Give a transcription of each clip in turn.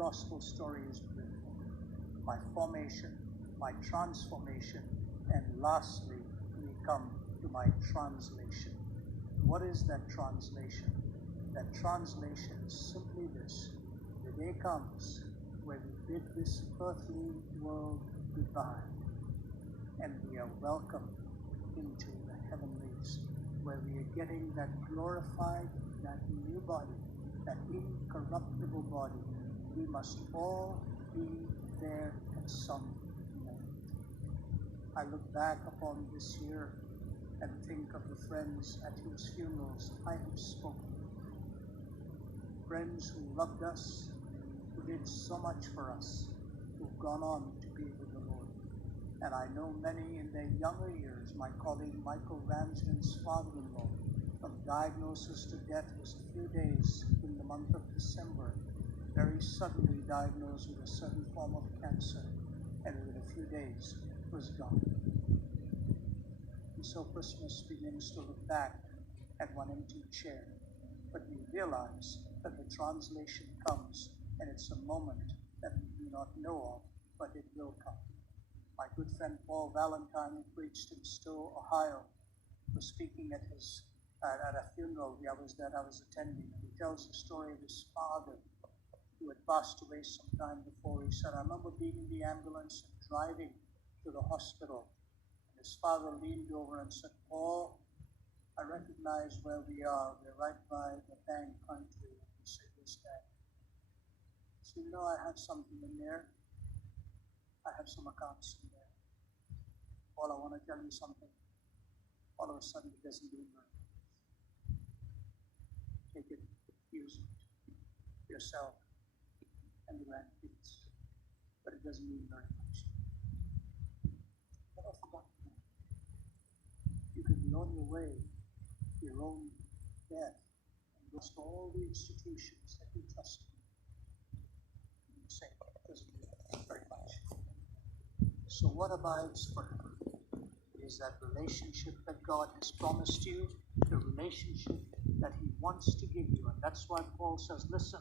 gospel story is beautiful. My formation, my transformation, and lastly, we come to my translation. What is that translation? That translation is simply this: the day comes when we bid this earthly world goodbye, and we are welcomed into the heavenlies, where we are getting that glorified, that new body, that incorruptible body. We must all be there at some moment. I look back upon this year and think of the friends at whose funerals I have spoken. Friends who loved us, who did so much for us, who've gone on to be with the Lord. And I know many in their younger years. My colleague Michael Ramsden's father-in-law, from diagnosis to death, was a few days in the month of December, very suddenly diagnosed with a certain form of cancer, and within a few days was gone. And so Christmas begins to look back at one empty chair, but we realize that the translation comes, and it's a moment that we do not know of, but it will come. My good friend Paul Valentine, who preached in Stowe, Ohio, was speaking at a funeral I was attending. He tells the story of his father, who had passed away some time before. He said, "I remember being in the ambulance and driving to the hospital. And his father leaned over and said, 'Paul, I recognize where we are. We're right by the bank country.' He said, 'Yes, Dad.' So, I have something in there. I have some accounts in there. Paul, I want to tell you something. All of a sudden, it doesn't mean very much. Take it, use it, yourself and the grandkids. But it doesn't mean very much. Never forgotten that. You could be on your way to your own death and lost all the institutions that you trusted. And you say, it doesn't mean very much. So what abides forever is that relationship that God has promised you, the relationship that He wants to give you. And that's why Paul says, listen,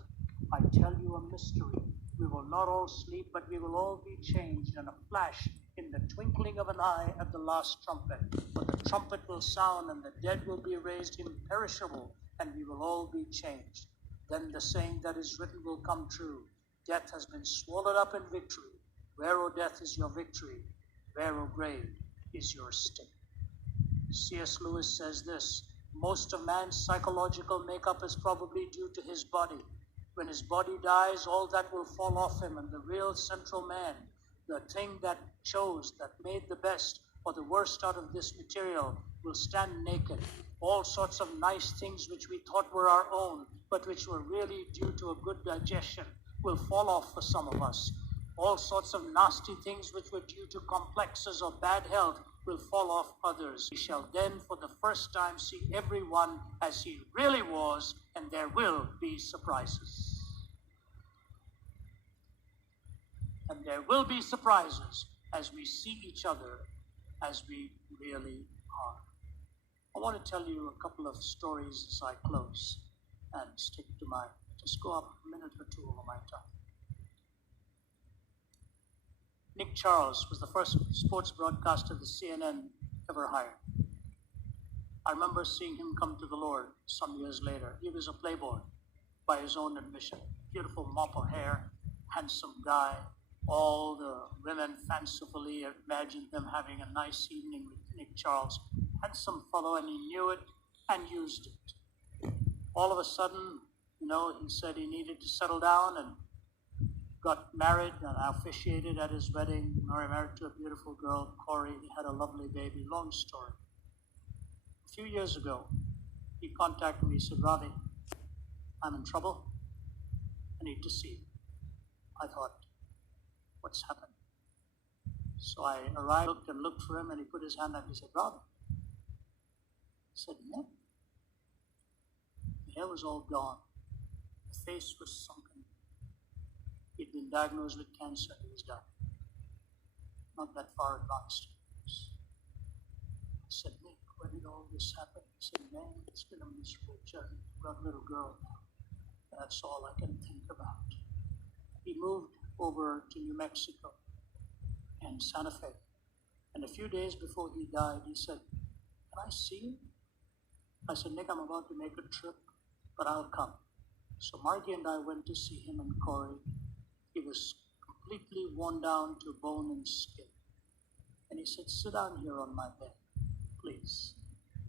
I tell you a mystery. We will not all sleep, but we will all be changed in a flash, in the twinkling of an eye at the last trumpet. For the trumpet will sound, and the dead will be raised imperishable, and we will all be changed. Then the saying that is written will come true. Death has been swallowed up in victory. Where, O death, is your victory? Where, O grave, is your sting? C.S. Lewis says this: most of man's psychological makeup is probably due to his body. When his body dies, all that will fall off him, and the real central man, the thing that chose, that made the best or the worst out of this material, will stand naked. All sorts of nice things which we thought were our own, but which were really due to a good digestion, will fall off for some of us. All sorts of nasty things which were due to complexes or bad health will fall off others. We shall then for the first time see everyone as he really was, and there will be surprises. And there will be surprises as we see each other as we really are. I want to tell you a couple of stories as I close and stick to just go up a minute or two over my time. Nick Charles was the first sports broadcaster the CNN ever hired. I remember seeing him come to the Lord some years later. He was a playboy by his own admission. Beautiful mop of hair, handsome guy. All the women fancifully imagined them having a nice evening with Nick Charles. Handsome fellow, and he knew it and used it. All of a sudden, he said he needed to settle down and got married, and I officiated at his wedding. Married to a beautiful girl, Corey. He had a lovely baby. Long story. A few years ago, he contacted me. He said, Ravi, I'm in trouble. I need to see you. I thought, what's happened? So I arrived and looked for him, and he put his hand up. He said, Ravi. I said, Nick. The hair was all gone. The face was sunken. He'd been diagnosed with cancer. He was dying. Not that far advanced. I said, Nick, when did all this happen? He said, man, it's been a miserable journey. I've got a little girl now. That's all I can think about. He moved over to New Mexico and Santa Fe. And a few days before he died, he said, "Can I see you?" I said, "Nick, I'm about to make a trip, but I'll come." So Margie and I went to see him and Corey. He was completely worn down to bone and skin. And he said, "Sit down here on my bed, please."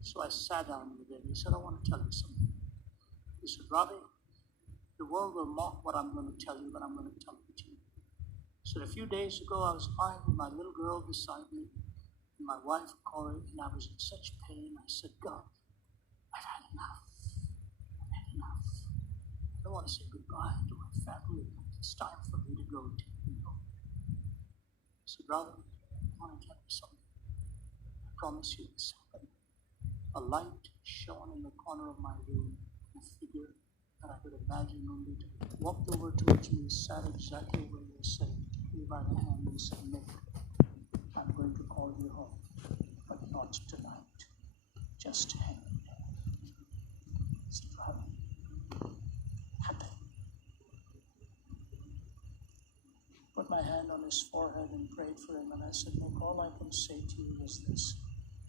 So I sat down with him. He said, "I want to tell you something." He said, "Ravi, the world will mock what I'm going to tell you, but I'm going to tell it to you." So a few days ago, I was lying with my little girl beside me, and my wife, Corey, and I was in such pain. I said, "God, I've had enough. I've had enough. I don't want to say goodbye to my family. It's time for me to go to New York." I said, "Ravi, I want to tell you something. I promise you this happened." A light shone in the corner of my room, a figure that I could imagine only to walked over towards me, sat exactly where you were sitting, took me by the hand and said, "Nick, I'm going to call you home, but not tonight. Just hang in there." I said, "Ravi, happy." Put my hand on his forehead and prayed for him, and I said, "Nick, all I can say to you is this.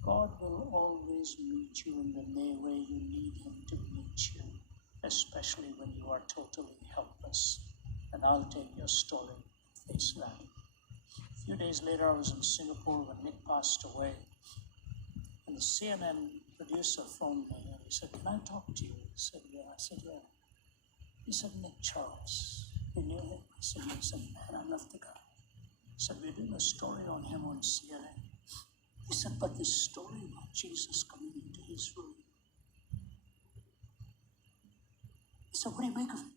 God will always meet you in the way you need him to meet you, especially when you are totally helpless. And I'll take your story at face value." A few days later, I was in Singapore when Nick passed away. And the CNN producer phoned me and he said, "Can I talk to you?" I said, "Yeah." I said, "Yeah." He said, "Nick Charles, you knew him?" I said, "Yes." He said, "Man, I love the guy." He said, "We're doing a story on him on CNN." He said, "But this story about Jesus coming into his room." He said, "What do you make of it?"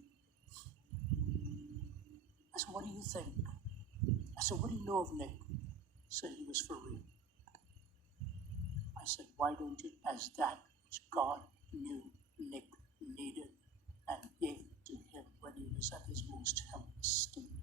I said, "What do you think?" I said, "What do you know of Nick?" He said, "He was for real." I said, "Why don't you, as that which God knew Nick needed and gave it to him when he was at his most helpless state?"